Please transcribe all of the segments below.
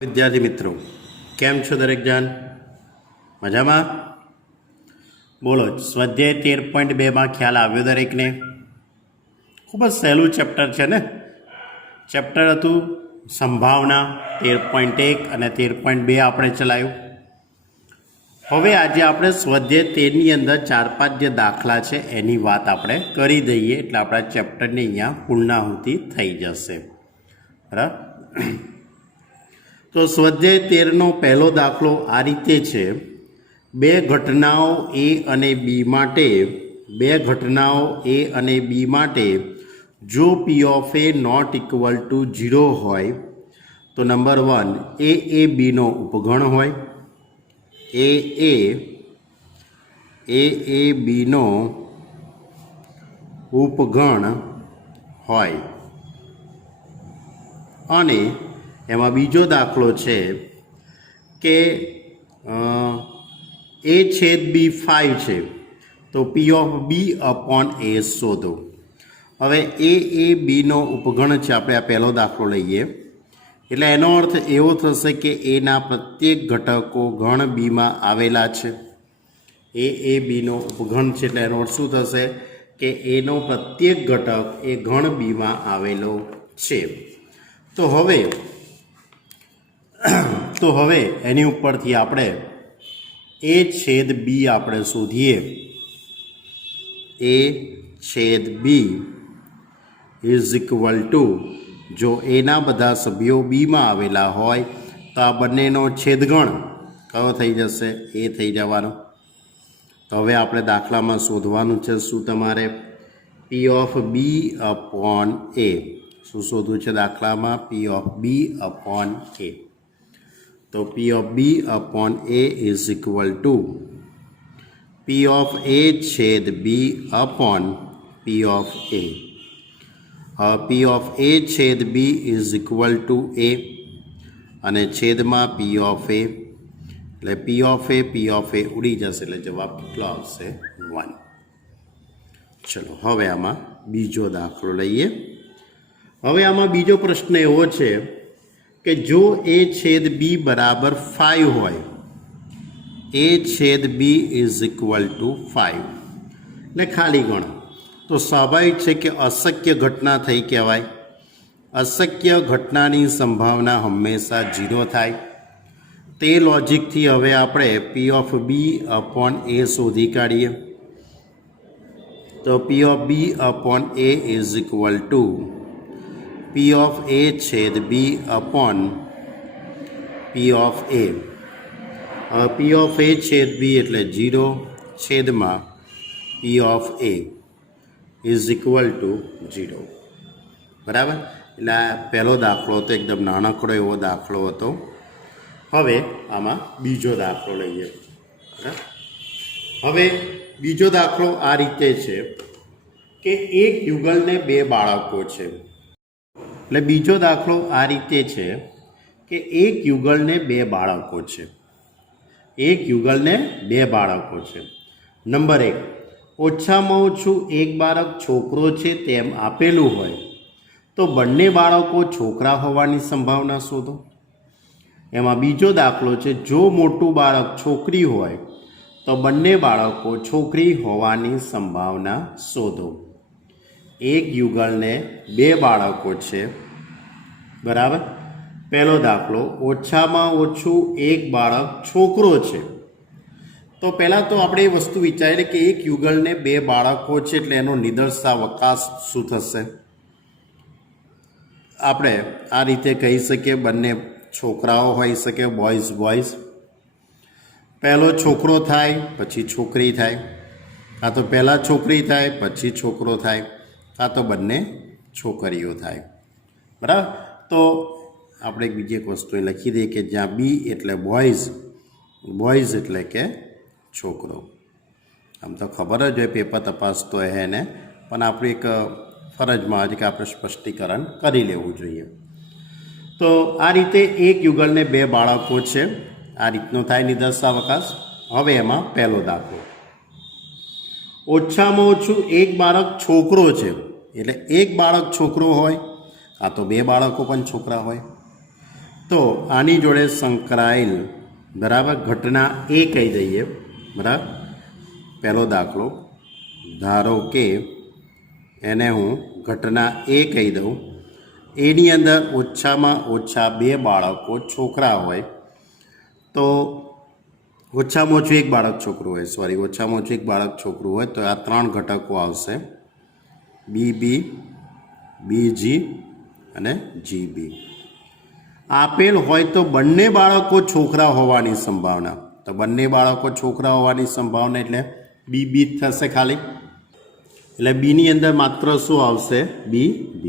विद्यार्थी मित्रों केम छो दरेक जन मजा में बोलो। स्वाध्याय 13.2 में ख्याल आव्यो दरेक ने? खूब ज सहेलू चेप्टर है ने। चेप्टर हतु संभावना 13.1 और 13.2 आपणे चलाव्યું। हवे आज आपणे स्वाध्याय 13 ની અંદર 4-5 જે દાખલા છે એની વાત આપણે કરી દઈએ એટલે આપણા ચેપ્ટરની અહીંયા પૂર્ણાહુતિ થઈ જશે। બરાબર। तो स्वाध्याय 13 નો પહેલો દાખલો આ રીતે છે। બે ઘટનાઓ A અને B માટે જો P of A not equal to 0 હોય તો નંબર 1 A B નો ઉપગણ હોય, A B નો ઉપગણ હોય। અને એમાં બીજો દાખલો છે કે A છેદ B 5 છે તો P of B upon A શોધો। હવે A B નો ઉપગણ છે, આપણે આ પહેલો દાખલો લઈએ એટલે એનો અર્થ એવો થશે કે એના પ્રત્યેક ઘટકો ગણ બીમાં આવેલા છે। A B નો ઉપગણ છે એટલે એનો અર્થ શું થશે કે એનો પ્રત્યેક ઘટક એ ગણ બીમાં આવેલો છે। તો હવે એની ઉપરથી આપણે A છેદ B આપણે શોધીએ। A છેદ B ઇઝ ઇક્વલ ટુ, જો એના બધા સભ્યો બીમાં આવેલા હોય તો આ બંનેનો છેદગણ કયો થઈ જશે? એ થઈ જવાનો। તો હવે આપણે દાખલામાં શોધવાનું છે શું તમારે? P of B upon A। શું શોધવું છે દાખલામાં? P of B upon A। तो P of B upon A is equal to P of A छेद B upon P of A। P of A छेद B is equal to A અને છેદમાં P of A એટલે P of A ઉડી જશે એટલે જવાબ કેટલો આવશે? 1। ચલો હવે આમાં બીજો દાખલો લઈએ। હવે આમાં બીજો પ્રશ્ન એવો છે કે જો A છેદ B બરાબર 5 હોય, A છેદ B ઇઝ ઇક્વલ ટુ 5 ને ખાલી ગણો તો સ્વાભાવિક છે કે અશક્ય ઘટના થઈ કહેવાય। અશક્ય ઘટનાની સંભાવના હંમેશા 0 થાય। તે લોજિકથી હવે આપણે P of B upon A શોધી કાઢીએ। તો P of B upon A is equal two P of A छेद B upon P of A। P of A छेद B એટલે 0 છેદમાં P of A is equal to 0। બરાબર। એટલે આ પહેલો દાખલો હતો, એકદમ નાનકડો એવો દાખલો હતો। હવે આમાં બીજો દાખલો લઈએ। બરાબર। હવે બીજો દાખલો આ રીતે છે કે એક યુગલને બે બાળકો છે। એટલે બીજો દાખલો આ રીતે છે કે એક યુગલને બે બાળકો છે। એક યુગલને બે બાળકો છે। નંબર 1, ઓછામાં ઓછું એક બાળક છોકરો છે તેમ આપેલું હોય તો બંને બાળકો છોકરા હોવાની સંભાવના શોધો। એમાં બીજો દાખલો છે જો મોટું બાળક છોકરી હોય તો બંને બાળકો છોકરી હોવાની સંભાવના શોધો। એક યુગલને બે બાળકો છે। બરાબર। પહેલો દાખલો ઓછામાં ઓછું એક બાળક છોકરો છે। તો પહેલાં તો આપણે એ વસ્તુ વિચારીએ કે એક યુગલને બે બાળકો છે એટલે એનો નિદર્શાવકાશ શું થશે? આપણે આ રીતે કહી શકીએ બંને છોકરાઓ હોઈ શકે, બોયઝ। પહેલો છોકરો થાય પછી છોકરી થાય, કાં તો પહેલાં છોકરી થાય પછી છોકરો થાય, કાં તો બંને છોકરીઓ થાય। બરાબર। તો આપણે બીજી એક વસ્તુ લખી દઈએ કે જ્યાં બી એટલે બોયઝ એટલે કે છોકરો। આમ તો ખબર જ હોય, પેપર તપાસતો હોય એને, પણ આપણી એક ફરજમાં છે કે આપણે સ્પષ્ટીકરણ કરી લેવું જોઈએ। તો આ રીતે એક યુગલને બે બાળકો છે, આ રીતનો થાય નિદર્શાવકાશ। હવે એમાં પહેલો દાખલો ઓછામાં ઓછું એક બાળક છોકરો છે એટલે એક બાળક છોકરો હોય કાં તો બે બાળકો પણ છોકરા હોય। તો આની જોડે સંકળાયેલ બરાબર ઘટના એ કહી દઈએ. બરાબર, પહેલો દાખલો ધારો કે એને હું ઘટના એ કહી દઉં. એની અંદર ઓછામાં ઓછા 2 બાળકો છોકરા હોય તો ઓછામાં ઓછું એક બાળક છોકરું હોય, ઓછામાં ઓછું એક બાળક છોકરું હોય તો આ 3 ઘટકો આવશે, BB, BG અને GB. આપેલ હોય તો બંને બાળકો છોકરા હોવાની સંભાવના, તો બંને બાળકો છોકરા હોવાની સંભાવના એટલે BB થશે ખાલી, એટલે બીની અંદર માત્ર શું આવશે? BB.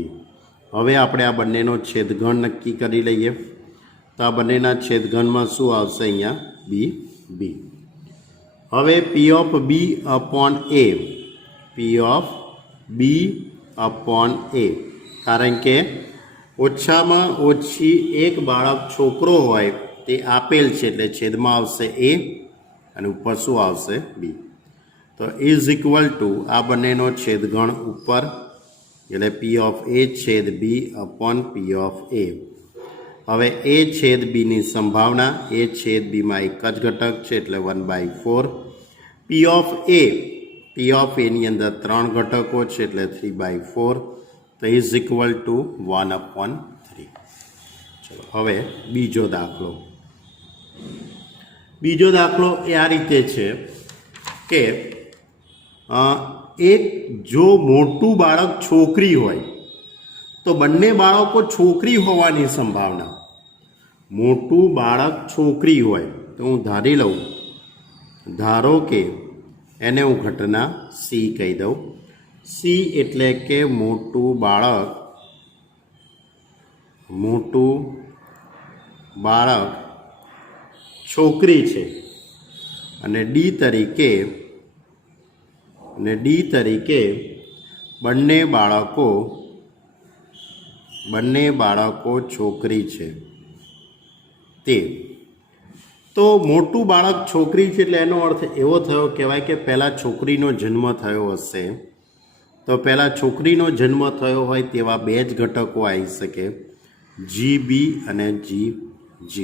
હવે આપણે આ બંનેનો છેદગણ નક્કી કરી લઈએ. તો આ બંનેના છેદગણમાં શું આવશે? અહીંયા BB. હવે P of B upon A, P of B upon A, કારણ કે ઓછામાં ઓછી એક બાળક છોકરો હોય તે આપેલ છે એટલે છેદમાં આવશે A અને ઉપર શું આવશે? B. તો ઇઝ ઇક્વલ ટુ આ બંનેનો છેદગણ ઉપર એટલે P of A છેદ B upon P of A. હવે A છેદ Bની સંભાવના, A છેદ Bમાં એક જ ઘટક છે એટલે 1/4. P of Aની અંદર 3 ઘટકો છે એટલે 3/4. તો ઇઝ ઇક્વલ ટુ 1/3. ચલો હવે બીજો દાખલો. બીજો દાખલો એ આ રીતે છે કે એક જો મોટું બાળક છોકરી હોય તો બંને બાળકો છોકરી હોવાની સંભાવના. મોટું બાળક છોકરી હોય તો હું ધારી લઉં, ધારો કે એને હું ઘટના C કહી દઉં. C એટલે કે મોટું બાળક છોકરી છે અને D તરીકે બંને બાળકો છોકરી છે તે. તો મોટું બાળક છોકરી છે એટલે એનો અર્થ એવો થયો કહેવાય કે પહેલાં છોકરીનો જન્મ થયો હશે. તો પહેલાં છોકરીનો જન્મ થયો હોય તેવા 2 જ ઘટકો આવી શકે, GB અને GG.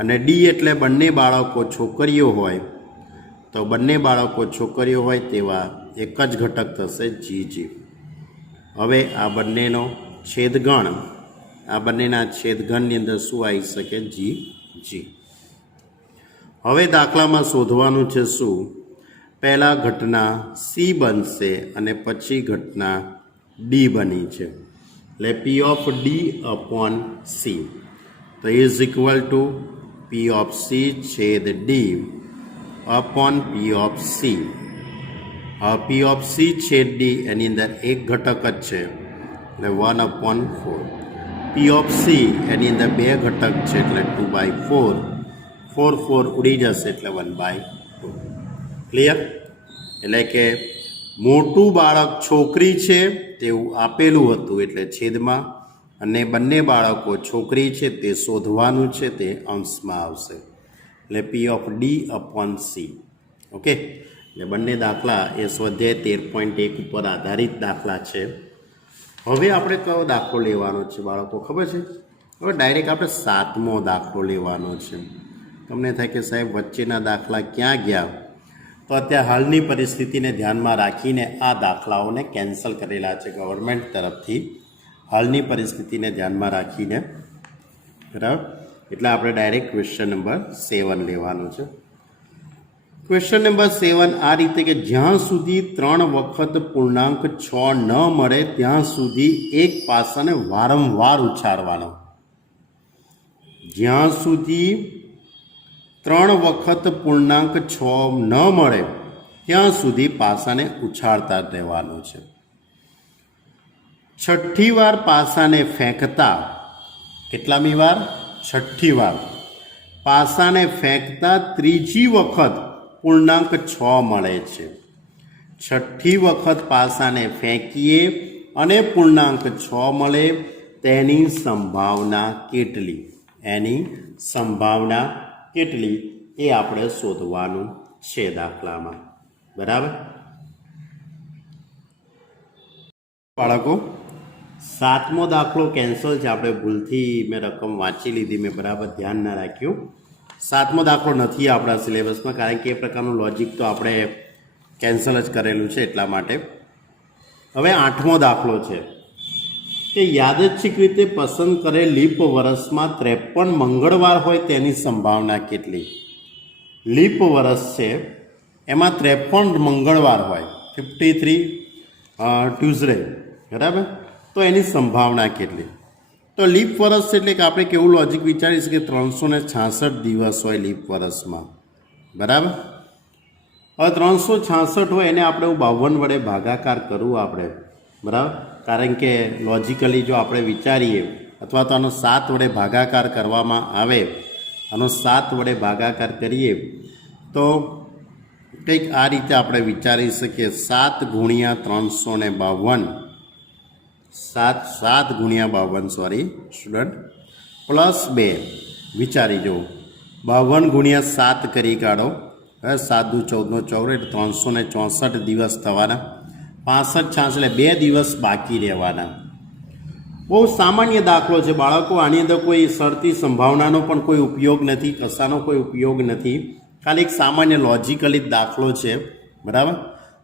અને D એટલે બંને બાળકો છોકરીઓ હોય તો બંને બાળકો છોકરીઓ હોય તેવા એક જ ઘટક થશે, GG. હવે આ બંનેનો છેદગણ, આ બંનેના છેદગણની અંદર શું આવી શકે? GG. હવે દાખલામાં શોધવાનું છે શું? પહેલાં ઘટના C બનશે અને પછી ઘટના D બની છે એટલે P of D upon C. તો is equal two P of C છેદ D upon P of C. P of C છેદ D એની અંદર એક ઘટક જ છે એટલે 1/4. P of C એની અંદર 2 ઘટક છે એટલે 2/4. 4 ઉડી જશે એટલે 1/2. ક્લિયર? એટલે કે મોટું બાળક છોકરી છે તેવું આપેલું હતું એટલે છેદમાં, અને બંને બાળકો છોકરી છે તે શોધવાનું છે તે અંશમાં આવશે એટલે P of D upon C. Okay, એટલે બંને દાખલા એ સ્વાધ્યાય 13.1 ઉપર આધારિત દાખલા છે. હવે આપણે કયો દાખલો લેવાનો છે બાળકો ખબર છે? હવે ડાયરેક્ટ આપણે 7મો દાખલો લેવાનો છે. તમને થાય કે સાહેબ વચ્ચેના દાખલા ક્યાં ગયા? તો અત્યારે હાલની પરિસ્થિતિને ધ્યાનમાં રાખીને આ દાખલાઓને કેન્સલ કરેલા છે ગવર્મેન્ટ તરફથી, હાલની પરિસ્થિતિને ધ્યાનમાં રાખીને. બરાબર, એટલે આપણે ડાયરેક્ટ ક્વેશ્ચન નંબર 7 લેવાનું છે. ક્વેશ્ચન નંબર 7 આ રીતે કે જ્યાં સુધી 3 વખત પૂર્ણાંક 6 ન મળે ત્યાં સુધી એક પાસાને વારંવાર ઉછાળવાનો. જ્યાં સુધી 3 વખત પૂર્ણાંક 6 ન મળે ત્યાં સુધી પાસાને ઉછાળતા રહેવાનું છે. 6ઠ્ઠી વાર પાસાને ફેંકતા, કેટલામી વાર? 6ઠ્ઠી વાર પાસાને ફેંકતા ત્રીજી વખત પૂર્ણાંક 6 મળે છે. 6ઠ્ઠી વખત પાસાને ફેંકીએ અને પૂર્ણાંક 6 મળે તેની સંભાવના કેટલી? એની સંભાવના કેટલી એ આપણે શોધવાનું છે દાખલામાં. બરાબર બાળકો, સાતમો દાખલો કેન્સલ છે, આપણે ભૂલથી મેં રકમ વાંચી લીધી, મેં બરાબર ધ્યાન ના રાખ્યું. સાતમો દાખલો નથી આપણા સિલેબસમાં, કારણ કે એ પ્રકારનું લોજિક તો આપણે કેન્સલ જ કરેલું છે એટલા માટે. હવે આઠમો દાખલો છે કે યાદચ્છિક રીતે પસંદ કરેલ લીપ વર્ષમાં 53 મંગળવાર હોય તેની સંભાવના કેટલી. લીપ વર્ષ છે એમાં 53 મંગળવાર હોય, 53 ટ્યુઝડે, બરાબર. તો એની સંભાવના કેટલી? તો લીપ વર્ષ એટલે કે આપણે કેવું લોજિક વિચારીશું કે 366 દિવસ હોય લીપ વર્ષમાં, બરાબર. હવે 366 હોય એને આપણે 52 વડે ભાગાકાર કરવું આપણે, બરાબર. કારણ કે લોજિકલી જો આપણે વિચારીએ અથવા તો આનો 7 વડે ભાગાકાર કરવામાં આવે, આનો 7 વડે ભાગાકાર કરીએ તો કંઈક આ રીતે આપણે વિચારી શકીએ, 7 ગુણ્યા 352, 7 ગુણ્યા 52 સોરી સ્ટુડન્ટ, પ્લસ 2 વિચારી જુઓ, 52 ગુણ્યા 7 કરી કાઢો, હવે 7 દુ 14 એટલે 364 દિવસ થવાના, 65 એટલે 2 દિવસ બાકી રહેવાના. બહુ સામાન્ય દાખલો છે બાળકો, આની અંદર કોઈ શરતી સંભાવનાનો પણ કોઈ ઉપયોગ નથી, કશાનો કોઈ ઉપયોગ નથી, ખાલી એક સામાન્ય લોજિકલી જ દાખલો છે, બરાબર.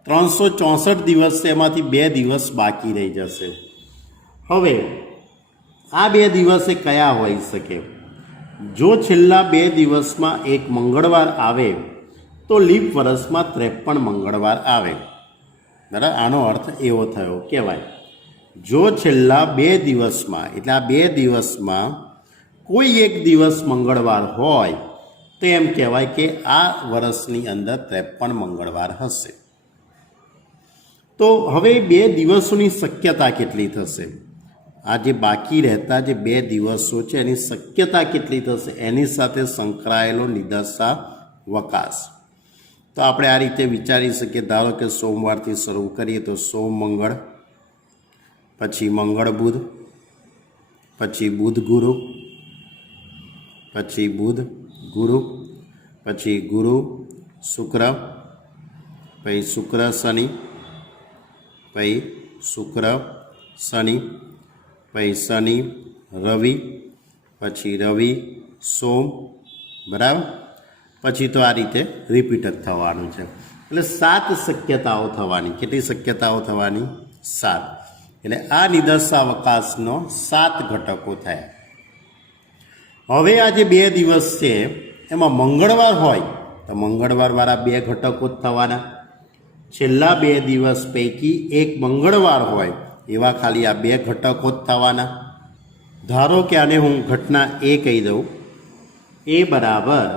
364 દિવસ છે, એમાંથી 2 દિવસ બાકી રહી જશે. હવે આ 2 દિવસે કયા હોઈ શકે? જો છેલ્લા 2 દિવસમાં એક મંગળવાર આવે તો લીપ વર્ષમાં 53 મંગળવાર આવે, બરાબર. આનો અર્થ એવો થયો કહેવાય, જો છેલ્લા 2 દિવસમાં એટલે આ 2 દિવસમાં કોઈ એક દિવસ મંગળવાર હોય તો એમ કહેવાય કે આ વર્ષની અંદર 53 મંગળવાર હશે. તો હવે 2 દિવસોની શક્યતા કેટલી થશે? આ જે બાકી રહેતા જે 2 દિવસો છે એની શક્યતા કેટલી થશે, એની સાથે સંકળાયેલો નિદર્શાવકાશ. તો આપણે આ રીતે વિચારી શકીએ, ધારો કે સોમવારથી શરૂ કરીએ તો સોમ મંગળ, પછી મંગળ બુધ, પછી બુધ ગુરુ, પછી બુધ ગુરુ, પછી ગુરુ શુક્ર, પછી શુક્ર શનિ, પછી શુક્ર શનિ, પછી શનિ રવિ, પછી રવિ સોમ, બરાબર. પછી તો આ રીતે રિપીટ જ થવાનું છે. એટલે 7 શક્યતાઓ થવાની. કેટલી શક્યતાઓ થવાની? 7. એટલે આ નિદર્શાવકાશનો 7 ઘટકો થયા. હવે આ જે 2 દિવસ છે એમાં મંગળવાર હોય તો મંગળવારવાળા 2 ઘટકો જ થવાના. છેલ્લા 2 દિવસ પૈકી એક મંગળવાર હોય એવા ખાલી આ 2 ઘટકો જ થવાના. ધારો કે આને હું ઘટના એ કહી દઉં, એ બરાબર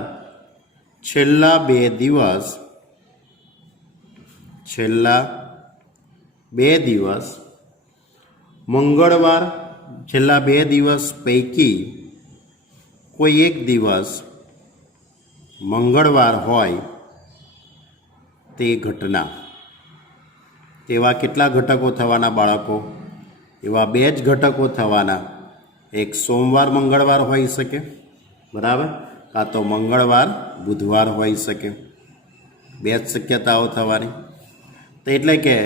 છેલ્લા 2 દિવસ, છેલ્લા 2 દિવસ મંગળવાર, છેલ્લા 2 દિવસ પૈકી કોઈ એક દિવસ મંગળવાર હોય તે ઘટના. તેવા કેટલા ઘટકો થવાના બાળકો? એવા 2 જ ઘટકો થવાના. એક સોમવાર મંગળવાર હોઈ શકે, બરાબર, કાં તો મંગળવાર બુધવાર હોઈ શકે. 2 જ શક્યતાઓ થવાની. તો એટલે કે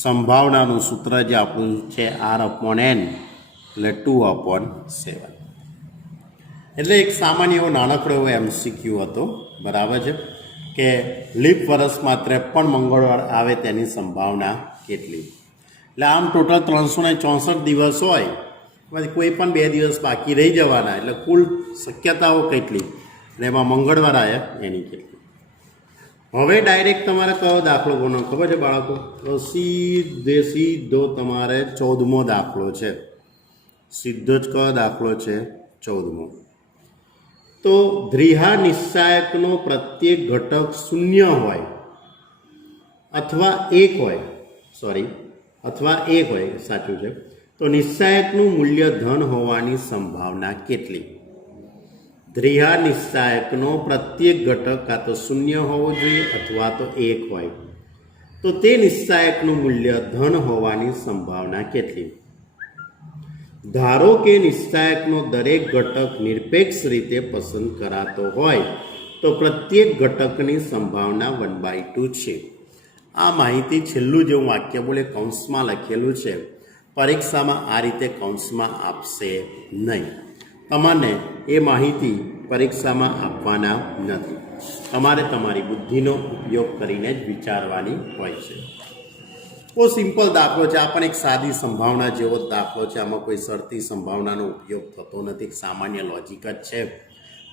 સંભાવનાનું સૂત્ર જે આપણું છે R/N એટલે 2/7. એટલે એક સામાન્ય એવો નાનકડો એવો MCQ હતો, બરાબર છે, કે લીપ વર્ષમાં 53 મંગળવાર આવે તેની સંભાવના કેટલી. એટલે આમ ટોટલ 364 દિવસ હોય, કોઈ પણ 2 દિવસ બાકી રહી જવાના, એટલે કુલ શક્યતાઓ કેટલી અને એમાં મંગળવાર આવ્યા એની કેટલી. હવે ડાયરેક્ટ તમારે કયો દાખલો ગણો ખબર છે બાળકો? તો સીધો તમારે 14મો દાખલો છે. સીધો જ કયો દાખલો છે? 14મો. તો દ્વિઘાત નિશ્ચાયકનો પ્રત્યેક ઘટક 0 હોય અથવા 1 હોય, અથવા 1 હોય, સાચું છે. તો નિશ્ચાયકનું મૂલ્ય ધન હોવાની સંભાવના કેટલી? દ્વિઘાત નિશ્ચાયકનો પ્રત્યેક ઘટક કાં તો 0 હોવો જોઈએ અથવા તો 1 હોય, તો તે નિશ્ચાયકનું મૂલ્ય ધન હોવાની સંભાવના કેટલી? ધારો કે નિશ્ચાયકનો દરેક ઘટક નિરપેક્ષ રીતે પસંદ કરાતો હોય તો પ્રત્યેક ઘટકની સંભાવના 1/2 છે. આ માહિતી છેલ્લું જે હું વાક્ય બોલે કૌંસમાં લખેલું છે પરીક્ષામાં આ રીતે કૌંસમાં આપશે નહીં. તમારે એ માહિતી પરીક્ષામાં આપવાના નથી. તમારે તમારી બુદ્ધિનો ઉપયોગ કરીને જ વિચારવાની હોય છે. બહુ સિમ્પલ દાખલો છે. આ પણ એક સાદી સંભાવના જેવો જ દાખલો છે. આમાં કોઈ શરતી સંભાવનાનો ઉપયોગ થતો નથી. સામાન્ય લોજિક જ છે.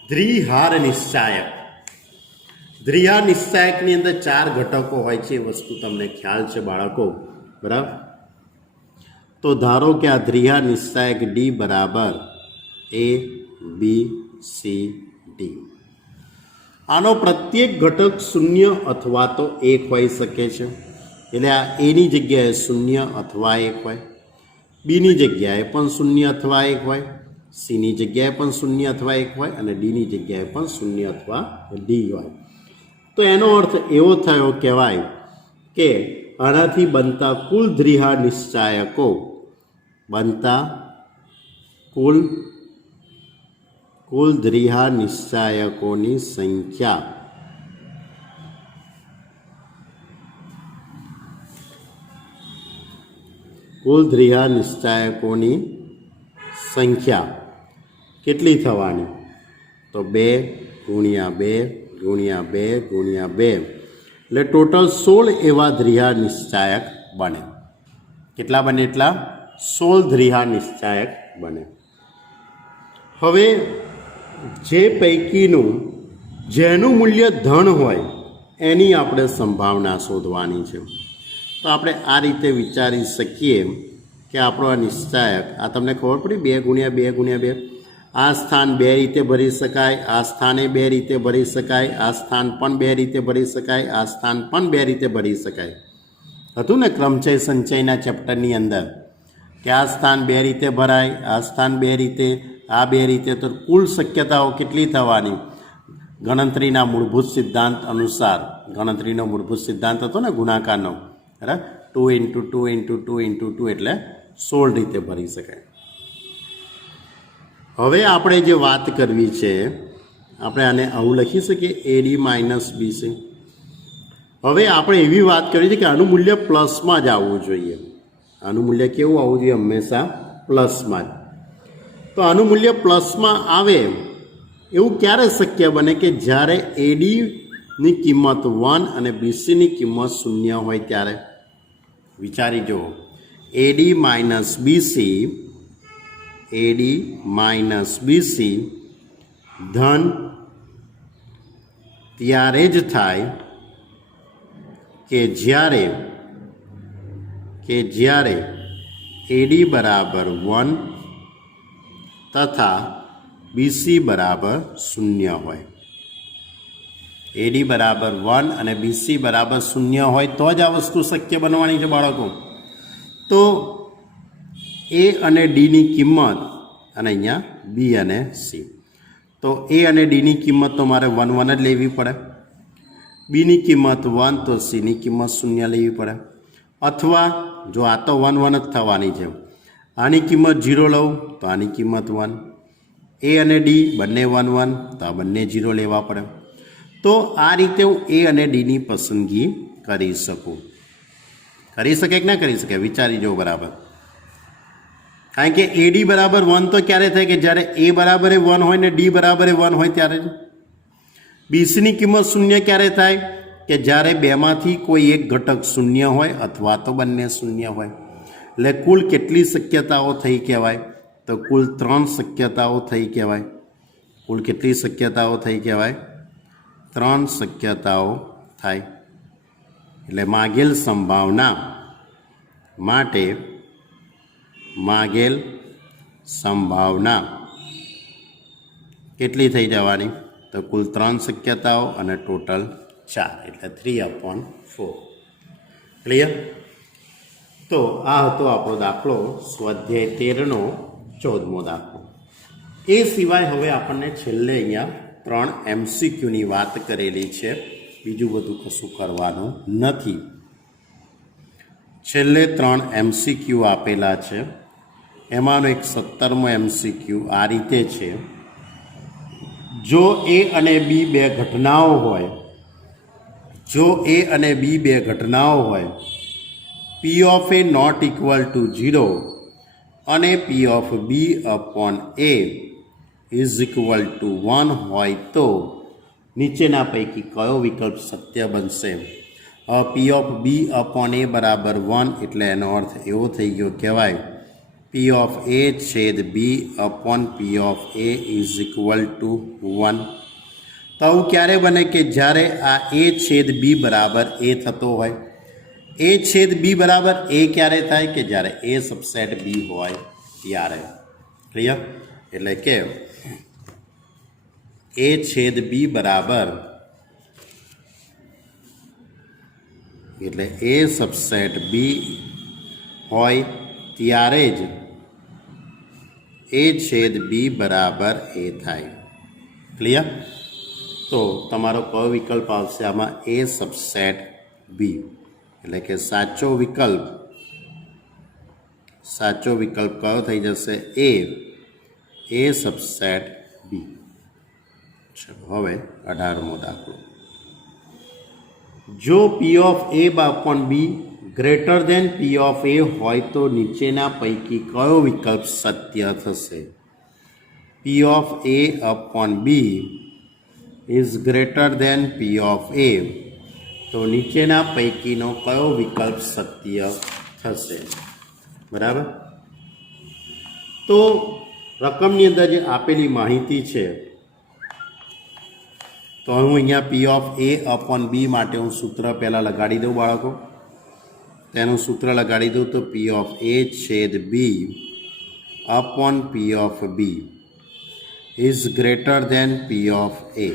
દ્વિહાર નિશ્ચાયક. દ્વિહાર નિશ્ચાયકની અંદર 4 ઘટકો હોય છે. એ વસ્તુ તમને ખ્યાલ છે બાળકો, બરાબર? તો ધારો કે આ દ્વિહાર નિશ્ચાયક ડી બરાબર એ બી સી ડી. આનો પ્રત્યેક ઘટક 0 અથવા તો 1 હોઈ શકે છે. એટલે આ એની જગ્યાએ 0 અથવા 1 હોય, બીની જગ્યાએ પણ 0 અથવા 1 હોય, સીની જગ્યાએ પણ 0 અથવા 1 હોય અને ડીની જગ્યાએ પણ 0 અથવા ડી હોય. તો એનો અર્થ એવો થયો કહેવાય કે આનાથી બનતા કુલ દ્વિહાર નિશ્ચાયકો કુલ દ્વિહાર નિશ્ચાયકોની સંખ્યા કેટલી થવાની? તો 2 ગુણ્યા 2 ગુણ્યા 2 ગુણ્યા 2 એટલે ટોટલ 16 એવા દ્વિહાર નિશ્ચાયક બને. કેટલા બને? એટલા 16 દ્વિહાર નિશ્ચાયક બને. હવે જે પૈકીનું જેનું મૂલ્ય ધન હોય એની આપણે સંભાવના શોધવાની છે. તો આપણે આ રીતે વિચારી શકીએ કે આપણો આ નિશ્ચાયક, આ તમને ખબર પડી 2 ગુણ્યા 2 ગુણ્યા 2, આ સ્થાન 2 રીતે ભરી શકાય, આ સ્થાને 2 રીતે ભરી શકાય, આ સ્થાન પણ 2 રીતે ભરી શકાય, આ સ્થાન પણ 2 રીતે ભરી શકાય. હતું ને ક્રમચય સંચયના ચેપ્ટરની અંદર કે આ સ્થાન 2 રીતે ભરાય, આ સ્થાન 2 રીતે, આ 2 રીતે. તો કુલ શક્યતાઓ કેટલી થવાની? ગણતરીના મૂળભૂત સિદ્ધાંત અનુસાર, ગણતરીનો મૂળભૂત સિદ્ધાંત હતો ને ગુણાકારનો, બરાબર? 2 × 2 × 2 × 2 એટલે 16 રીતે ભરી શકાય. હવે આપણે જે વાત કરવી છે, આપણે આને આવું લખી શકીએ એડી માઇનસ બીસી. હવે આપણે એવી વાત કરવી છે કે આનું મૂલ્ય પ્લસમાં જ આવવું જોઈએ. આનું મૂલ્ય કેવું આવવું જોઈએ? હંમેશા પ્લસમાં જ. તો આનું મૂલ્ય પ્લસમાં આવે એવું ક્યારે શક્ય બને? કે જ્યારે એડીની કિંમત 1 અને બીસીની કિંમત 0 હોય ત્યારે. વિચારી જુઓ, એડી માઇનસ બીસી ધન ત્યારે જ થાય કે જ્યારે એડી બરાબર 1 તથા બીસી બરાબર 0 હોય. એડી બરાબર 1 અને બીસી બરાબર 0 હોય તો જ આ વસ્તુ શક્ય બનવાની છે બાળકો. તો એ અને ડીની કિંમત અને અહીંયા બી અને સી. તો એ અને ડીની કિંમત તો મારે 1 1 જ લેવી પડે, બીની કિંમત 1 તો સીની કિંમત 0 લેવી પડે. અથવા જો આ તો 1 1 જ થવાની છે, આની કિંમત 0 લઉં તો આની કિંમત 1. એ અને ડી બંને 1 1 તો આ બંને 0 લેવા પડે. તો આ રીતે હું એ અને ડીની પસંદગી કરી શકું. કરી શકે કે ના કરી શકે? વિચારી જો બરાબર. કારણ કે એડી બરાબર 1 તો ક્યારે થાય? કે જ્યારે એ બરાબર 1 હોય ને ડી બરાબર 1 હોય ત્યારે જ. બીસીની કિંમત 0 ક્યારે થાય? કે જ્યારે બેમાંથી કોઈ એક ઘટક 0 હોય અથવા તો બંને 0 હોય. એટલે કુલ કેટલી શક્યતાઓ થઈ કહેવાય? તો કુલ 3 શક્યતાઓ થઈ કહેવાય. કુલ કેટલી શક્યતાઓ થઈ કહેવાય? 3 શક્યતાઓ થાય. એટલે માગેલ સંભાવના માટે કેટલી થઈ જવાની? તો કુલ 3 શક્યતાઓ અને ટોટલ 4 એટલે 3/4. ક્લિયર? તો આ હતો આપણો દાખલો સ્વાધ્યાય 13નો 14મો દાખલો. એ સિવાય હવે આપણને છેલ્લે અહીંયા 3 MCQની વાત કરેલી છે. બીજું બધું કશું કરવાનું નથી. છેલ્લે 3 MCQ આપેલા છે. એમાંનો એક 17મો MCQ આ રીતે છે: જો એ અને બી બે ઘટનાઓ હોય P of A not equal to 0 અને P of B upon A is equal to 1 હોય તો નીચેના પૈકી કયો વિકલ્પ સત્ય બનશે? પી ઓફ બી અપોન એ બરાબર 1 એટલે એનો અર્થ એવો થઈ ગયો કહેવાય પી ઓફ એ છેદ B upon P of A is equal to 1. તો આવું ક્યારે બને કે જ્યારે આ એ છેદ બી બરાબર એ થતો હોય. એ છેદ બી બરાબર એ ક્યારે થાય કે જ્યારે એ સબસેટ બી હોય ત્યારે. ક્લિયર? એટલે કે એ છેદ બી બરાબર એટલે એ સબસેટ બી હોય ત્યારે જ એ છેદ બી બરાબર એ થાય. ક્લિયર? તો તમારો કયો વિકલ્પ આવશે આમાં? A subset B. એટલે કે સાચો વિકલ્પ કયો થઈ જશે? A subset B. ચલો હવે 18મો દાખલો. જો P of A upon B greater than P of A હોય તો નીચેના પૈકી કયો વિકલ્પ સત્ય થશે? P of A upon B is greater than P of A, તો નીચેના પૈકીનો કયો વિકલ્પ સત્ય થશે? બરાબર. તો રકમની અંદર જે આપેલી માહિતી છે તો હું અહીંયા પી ઓફ એ અપોન બી માટે હું સૂત્ર પહેલાં લગાડી દઉં બાળકો. તેનું સૂત્ર લગાડી દઉં તો પી ઓફ એ છેદ B upon P of B is greater than P of A.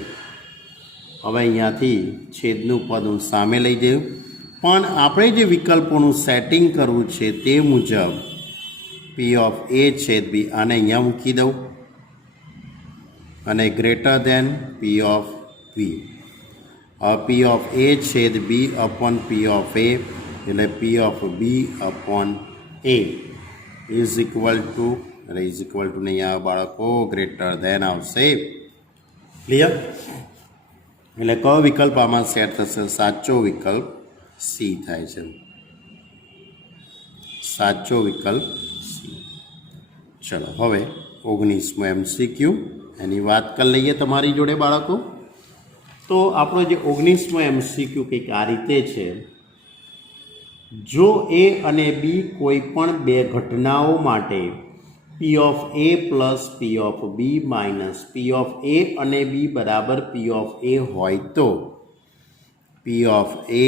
હવે અહીંયાથી છેદનું પદ હું સામે લઈ જઉં, પણ આપણે જે વિકલ્પોનું સેટિંગ કરવું છે તે મુજબ પી ઓફ એ છેદ બી આને અહીંયા મૂકી દઉં અને greater than P of B. P of A છેદ B upon P of A એટલે P of B upon A is equal to નહીં આવે બાળકો, ગ્રેટર દેન આવશે. ક્લિયર? એટલે કયો વિકલ્પ આમાં સેટ થશે? સાચો વિકલ્પ સી થાય છે. સાચો વિકલ્પ સી. ચલો હવે 19મો MCQ એની વાત કરી લઈએ તમારી જોડે બાળકો. તો આપણો જે 19મો MCQ કંઈક આ રીતે છે. જો એ અને બી કોઈ પણ બે ઘટનાઓ માટે P of A plus P of B minus P of A અને બી બરાબર પી ઓફ એ હોય તો P of A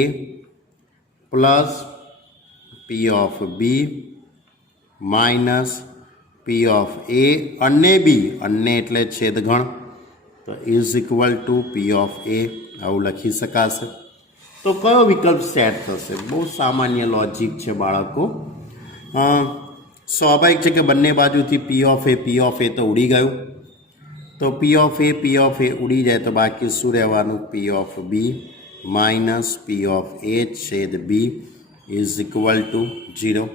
plus P of B minus P of A અને બી, અને એટલે છેદગણ, તો is equal to P of A આવું લખી શકાશે. તો કયો વિકલ્પ સેટ થશે? બહુ સામાન્ય લોજિક છે બાળકો. સ્વાભાવિક છે કે બંને બાજુથી પી ઓફ એ તો ઉડી ગયું. તો પી ઓફ એ ઉડી જાય તો બાકી શું રહેવાનું? P of B minus P of A છેદ બી ઇઝ ઇક્વલ ટુ 0.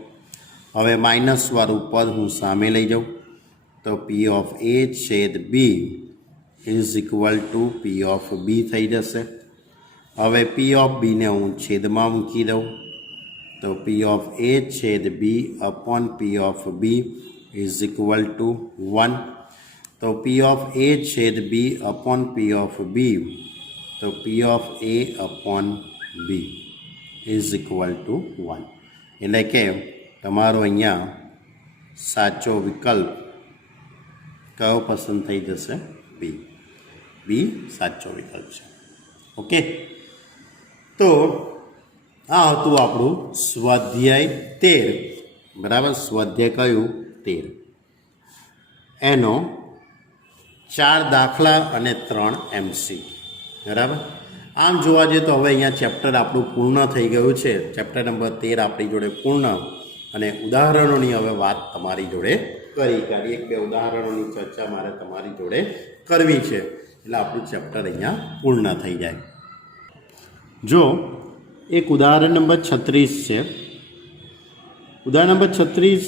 હવે માઇનસવાળું પદ હું સામે લઈ જાઉં તો પી ઓફ એ છેદ B is equal to P of B થઈ જશે. હવે પી ઓફ બીને હું છેદમાં મૂકી દઉં તો પી ઓફ એ છેદ B upon P of B is equal to 1. તો પી ઓફ એ છેદ B upon P of B, તો P of A upon B is equal to 1. એટલે કે તમારો અહીંયા સાચો વિકલ્પ કયો પસંદ થઈ જશે? બી સાચો વિકલ્પ છે. ઓકે. તો આ હતું આપણું સ્વાધ્યાય 13. બરાબર. સ્વાધ્યાય કયું? 13. એનો 4 દાખલા અને 3 MCQ. બરાબર. આમ જોવા જઈએ તો હવે અહીંયા ચેપ્ટર આપણું પૂર્ણ થઈ ગયું છે. ચેપ્ટર નંબર 13 આપણી જોડે પૂર્ણ, અને ઉદાહરણોની હવે વાત તમારી જોડે કરી કાઢી. 1-2 ઉદાહરણોની ચર્ચા મારે તમારી જોડે કરવી છે એટલે આપણું ચેપ્ટર અહીંયા પૂર્ણ થઈ જાય. જો એક ઉદાહરણ નંબર 36 છે. ઉદાહરણ નંબર 36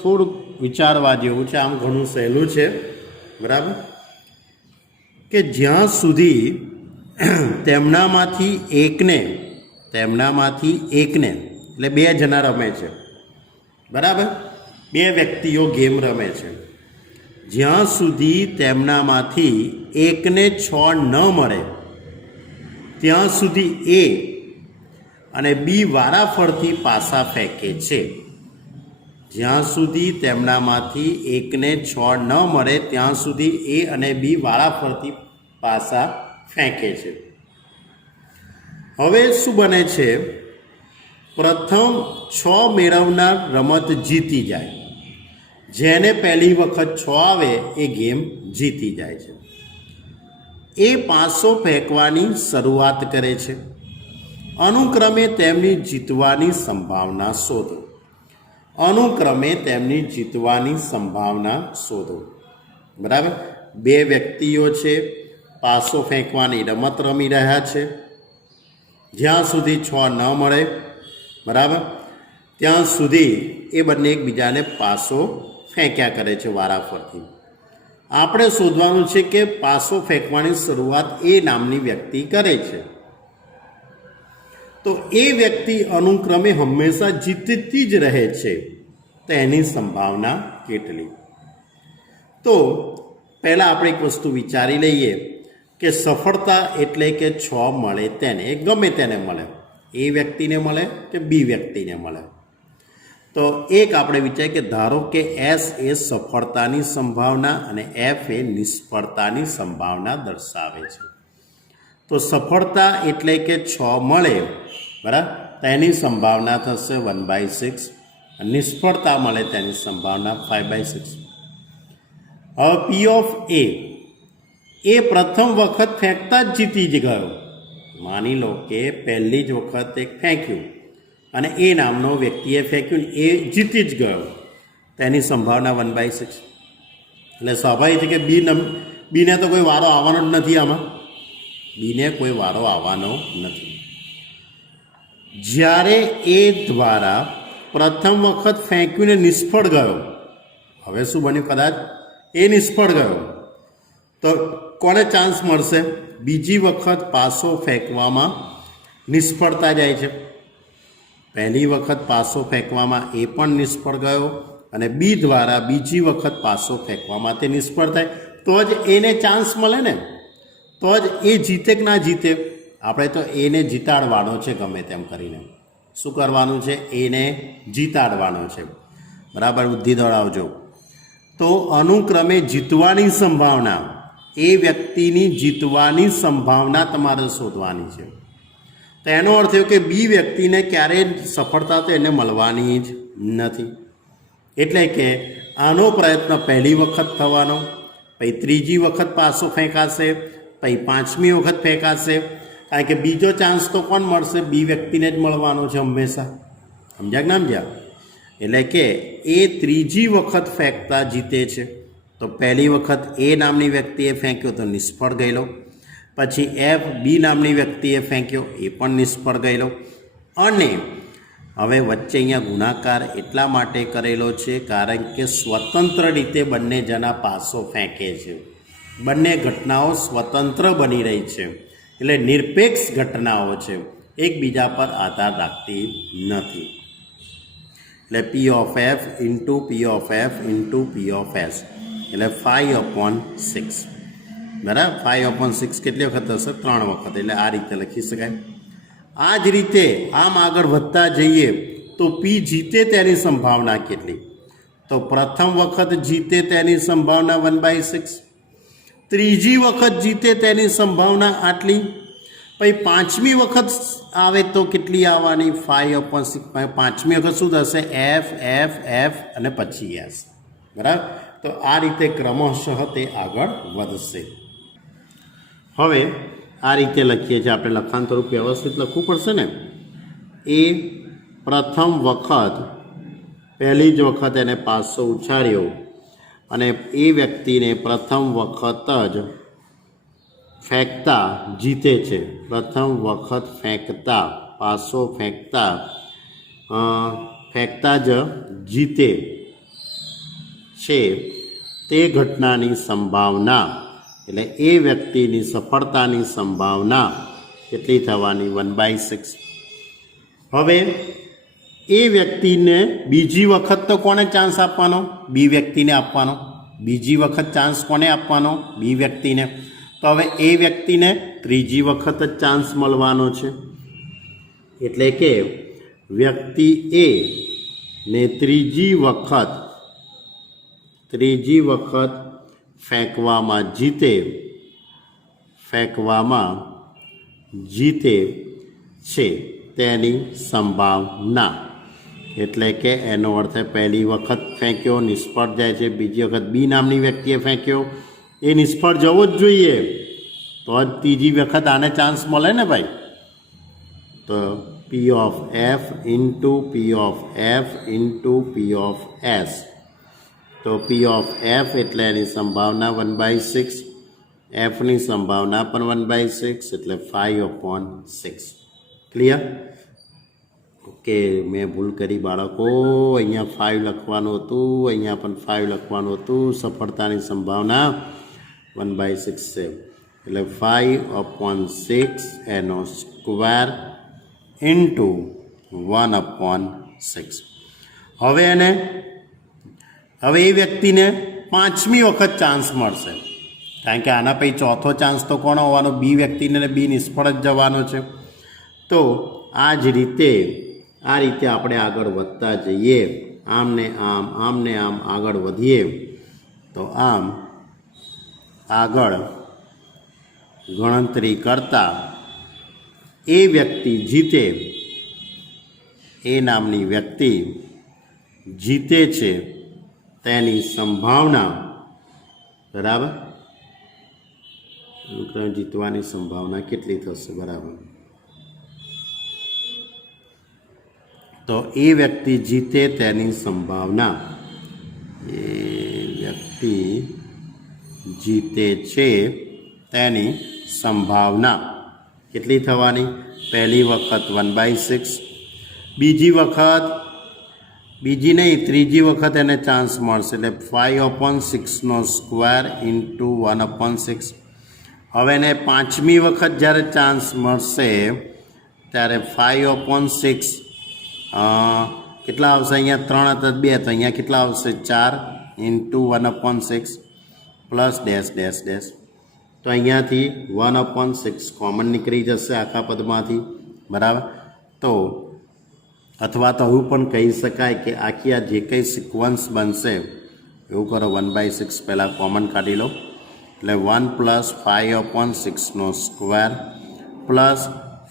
થોડુંક વિચારવા જેવું છે. આમ ઘણું સહેલું છે. બરાબર. કે જ્યાં સુધી તેમનામાંથી એકને એટલે 2 જણા રમે છે, બરાબર. 2 વ્યક્તિઓ ગેમ રમે છે. જ્યાં સુધી તેમનામાંથી એકને 6 ન મળે ત્યાં સુધી એ અને બી વારાફરતી પાસા ફેંકે છે. જ્યાં સુધી તેમનામાંથી એકને 6 ન મળે ત્યાં સુધી એ અને બી વારાફરતી પાસા ફેંકે છે. હવે શું બને છે? પ્રથમ 6 મેળવનાર રમત જીતી જાય. જેને પહેલી વખત 6 આવે એ ગેમ જીતી જાય છે. એ પાસો ફેંકવાની શરૂઆત કરે છે. અનુક્રમે તેમની જીતવાની સંભાવના શોધો. અનુક્રમે તેમની જીતવાની સંભાવના શોધો. બરાબર. 2 વ્યક્તિઓ છે, પાસો ફેંકવાની રમત રમી રહ્યા છે. જ્યાં સુધી 6 ન મળે, બરાબર, ત્યાં સુધી એ બંને એકબીજાને પાસો ફેંક્યા કરે છે વારાફરતી. આપણે શોધવાનું છે કે પાસો ફેંકવાની શરૂઆત એ નામની વ્યક્તિ કરે છે. તો એ વ્યક્તિ અનુક્રમે હંમેશા જીતતી જ રહે છે, તો એની સંભાવના કેટલી? તો પહેલાં આપણે એક વસ્તુ વિચારી લઈએ કે સફળતા એટલે કે 6 મળે તેને, એ ગમે તેને મળે, એ વ્યક્તિને મળે કે બી વ્યક્તિને મળે. તો એક આપણે વિચારીએ કે ધારો કે એસ એ સફળતાની સંભાવના અને એફ એ નિષ્ફળતાની સંભાવના દર્શાવે છે. તો સફળતા એટલે કે 6 મળે, બરાબર, તેની સંભાવના થશે 1/6. નિષ્ફળતા મળે તેની સંભાવના 5/6. હવે પી ઓફ એ પ્રથમ વખત ફેંકતા જ જીતી જ ગયો. માની લો કે પહેલી જ વખત એક ફેંક્યું અને એ નામનો વ્યક્તિએ ફેંક્યું ને એ જીતી જ ગયો, તેની સંભાવના 1/6. એટલે સ્વાભાવિક છે કે બીને તો કોઈ વારો આવવાનો જ નથી. આમાં બીને કોઈ વારો આવવાનો નથી. જ્યારે એ દ્વારા પ્રથમ વખત ફેંક્યું ને નિષ્ફળ ગયો, હવે શું બન્યું? કદાચ એ નિષ્ફળ ગયો તો કોને ચાન્સ મળશે? બીજી વખત પાસો ફેંકવામાં નિષ્ફળતા જાય છે. પહેલી વખત પાસો ફેંકવામાં એ પણ નિષ્ફળ ગયો અને બી દ્વારા બીજી વખત પાસો ફેંકવામાં તે નિષ્ફળ થાય, તો જ એને ચાન્સ મળે ને, તો જ એ જીતે કે ના જીતે. આપણે તો એને જીતાડવાનો છે ગમે તેમ કરીને. શું કરવાનું છે? એને જીતાડવાનો છે. બરાબર, બુદ્ધિ દોડાવજો. તો અનુક્રમે જીતવાની સંભાવના, એ વ્યક્તિની જીતવાની સંભાવના તમારે શોધવાની છે. તો એનો અર્થ એવો કે બી વ્યક્તિને ક્યારેય સફળતા તો એને મળવાની જ નથી. એટલે કે આનો પ્રયત્ન પહેલી વખત થવાનો, પછી ત્રીજી વખત પાસો ફેંકાશે, પછી 5મી વખત ફેંકાશે. કારણ કે બીજો ચાન્સ તો કોણ મળશે? બી વ્યક્તિને જ મળવાનો છે હંમેશા. સમજ્યા કે ના સમજ્યા? એટલે કે એ ત્રીજી વખત ફેંકતા જીતે છે. તો પહેલી વખત એ નામની વ્યક્તિએ ફેંક્યો તો નિષ્ફળ ગયેલો. પછી એફ બી નામની વ્યક્તિએ ફેંક્યો, એ પણ નિષ્ફળ ગયેલો. અને હવે વચ્ચે અહીંયા ગુણાકાર એટલા માટે કરેલો છે કારણ કે સ્વતંત્ર રીતે બંને જણા પાસો ફેંકે છે. બંને ઘટનાઓ સ્વતંત્ર બની રહી છે, એટલે નિરપેક્ષ ઘટનાઓ છે, એકબીજા પર આધાર રાખતી નથી. એટલે P of F into P of F into P of S, એટલે 5/6. બરાબર. 5/6 કેટલી વખત થશે? 3 વખત. એટલે આ રીતે લખી શકાય. આ જ રીતે આમ આગળ વધતા જઈએ તો પી જીતે તેની સંભાવના કેટલી? તો પ્રથમ વખત જીતે તેની સંભાવના 1/6. ત્રીજી વખત જીતે તેની સંભાવના આટલી. પછી 5મી વખત આવે તો કેટલી આવવાની? 5/6. 5મી વખત શું થશે? એફ એફ એફ અને પછી એસ. બરાબર. તો આ રીતે ક્રમશઃ તે આગળ વધશે. હવે આ રીતે લખીએ છીએ આપણે. લખાણ થોડુંક વ્યવસ્થિત લખવું પડશે ને. એ પ્રથમ વખત, પહેલી જ વખત એને પાસો ઉછાળ્યો અને એ વ્યક્તિને પ્રથમ વખત જ ફેંકતા જીતે છે. પ્રથમ વખત ફેંકતા, પાસો ફેંકતા જ જીતે છે તે ઘટનાની સંભાવના, એટલે એ વ્યક્તિની સફળતાની સંભાવના કેટલી થવાની? 1/6. હવે એ વ્યક્તિને બીજી વખત તો કોને ચાન્સ આપવાનો? બી વ્યક્તિને આપવાનો. બીજી વખત ચાન્સ કોને આપવાનો? બી વ્યક્તિને. તો હવે એ વ્યક્તિને ત્રીજી વખત જ ચાન્સ મળવાનો છે. એટલે કે વ્યક્તિ એ ને ત્રીજી વખત ફેંકવામાં જીતે છે તેની સંભાવના. એટલે કે એનો અર્થ પહેલી વખત ફેંક્યો, નિષ્ફળ જાય છે. બીજી વખત બી નામની વ્યક્તિએ ફેંક્યો, એ નિષ્ફળ જવો જ જોઈએ, તો જ ત્રીજી વખત આને ચાન્સ મળે ને ભાઈ. તો P of F into P of F into P of S. તો પી ઓફ એફ એટલે એની સંભાવના 1/6, એફની સંભાવના પણ 1/6, એટલે 5/6. ક્લિયર? ઓકે, મેં ભૂલ કરી બાળકો. અહીંયા 5 લખવાનું હતું, અહીંયા પણ 5 લખવાનું હતું. સફળતાની સંભાવના 1/6 છે, એટલે 5/6 એનો સ્ક્વેર ઇન્ટુ 1/6. હવે એ વ્યક્તિને 5મી વખત ચાન્સ મળશે, કારણ કે આના પછી ચોથો ચાન્સ તો કોનો હોવાનો? બી વ્યક્તિને. બી નિષ્ફળ જ જવાનો છે. તો આ રીતે આપણે આગળ વધતા જઈએ, આમને આમ આગળ વધીએ. તો આમ આગળ ગણતરી કરતા એ વ્યક્તિ જીતે, એ નામની વ્યક્તિ જીતે છે તેની સંભાવના, બરાબર, જીતવાની સંભાવના કેટલી થશે? બરાબર. તો એ વ્યક્તિ જીતે તેની સંભાવના, એ વ્યક્તિ જીતે છે તેની સંભાવના કેટલી થવાની? પહેલી વખત 1/6, બીજી નહીં, ત્રીજી વખત એને ચાન્સ મળશે, એટલે 5/6નો સ્ક્વેર ઇન્ટુ 1/6. હવે એને 5મી વખત જ્યારે ચાન્સ મળશે ત્યારે 5/6 કેટલા આવશે? અહીંયા 3 હતા, 2, તો અહીંયા કેટલા આવશે? 4 into 1/6 plus dash dash dash. તો અહીંયાથી 1/6 કોમન નીકળી જશે આખા પદમાંથી, બરાબર. તો અથવા તો એવું પણ કહી શકાય કે આખી આ જે કંઈ સિક્વન્સ બનશે, એવું કરો, 1/6 પહેલાં કોમન કાઢી લો, એટલે 1 + 5/6નો સ્ક્વેર પ્લસ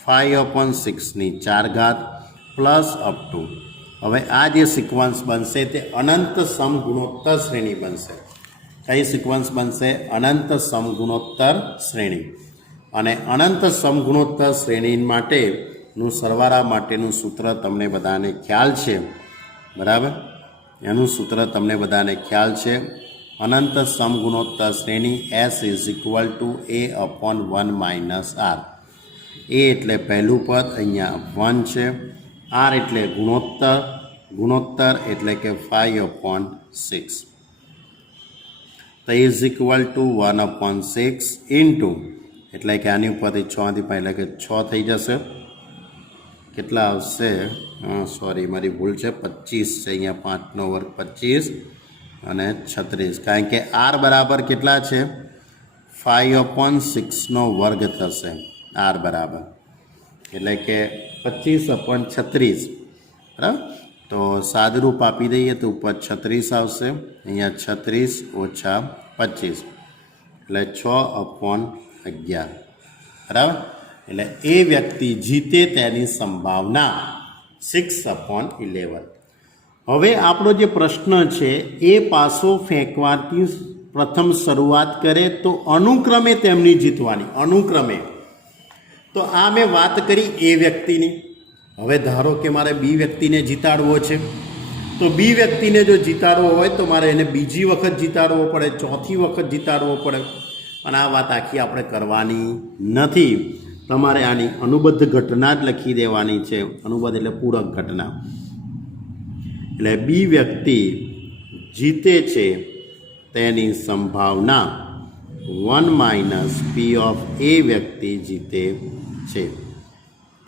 5/6ની 4 ઘાત પ્લસ અપ ટુ. હવે આ જે સિક્વન્સ બનશે તે અનંત સમગુણોત્તર શ્રેણી બનશે. કઈ સિક્વન્સ બનશે? અનંત સમગુણોત્તર શ્રેણી. અને અનંત સમગુણોત્તર શ્રેણી માટેનું સરવાળા માટેનું સૂત્ર તમને બધાને ખ્યાલ છે, બરાબર. એનું સૂત્ર તમને બધાને ખ્યાલ છે. અનંત સમગુણોત્તર શ્રેણી S = A/1 - R. એ એટલે પહેલું પદ, અહીંયા 1 છે. R એટલે ગુણોત્તર એટલે કે 5/6. તો A = 1/6 ઇન્ટુ, એટલે કે આની ઉપરથી 6 થી 5 એટલે કે 6 થઈ જશે. કેટલા આવશે? સોરી, મારી ભૂલ છે, 25 છે. અહીંયા 5નો વર્ગ 25 અને 36, કારણ કે R બરાબર કેટલા છે? 5/6નો વર્ગ થશે R બરાબર, એટલે કે 25/36, બરાબર. તો સાદરૂપ આપી દઈએ તો ઉપર 36 આવશે, અહીંયા 36 ઓછા 25 એટલે 6/11, બરાબર. એટલે એ વ્યક્તિ જીતે તેની સંભાવના 6/11. હવે આપણો જે પ્રશ્ન છે એ પાસો ફેંકવાથી પ્રથમ શરૂઆત કરે તો અનુક્રમે તેમની જીતવાની, અનુક્રમે. તો આ મેં વાત કરી એ વ્યક્તિની. હવે ધારો કે મારે બી વ્યક્તિને જીતાડવો છે, તો બી વ્યક્તિને જો જીતાડવો હોય તો મારે એને બીજી વખત જીતાડવો પડે, ચોથી વખત જીતાડવો પડે. અને આ વાત આખી આપણે કરવાની નથી. તમારે આની અનુબદ્ધ ઘટના જ લખી દેવાની છે. અનુબદ્ધ એટલે પૂરક ઘટના. એટલે બી વ્યક્તિ જીતે છે તેની સંભાવના 1 - P of A વ્યક્તિ જીતે છે.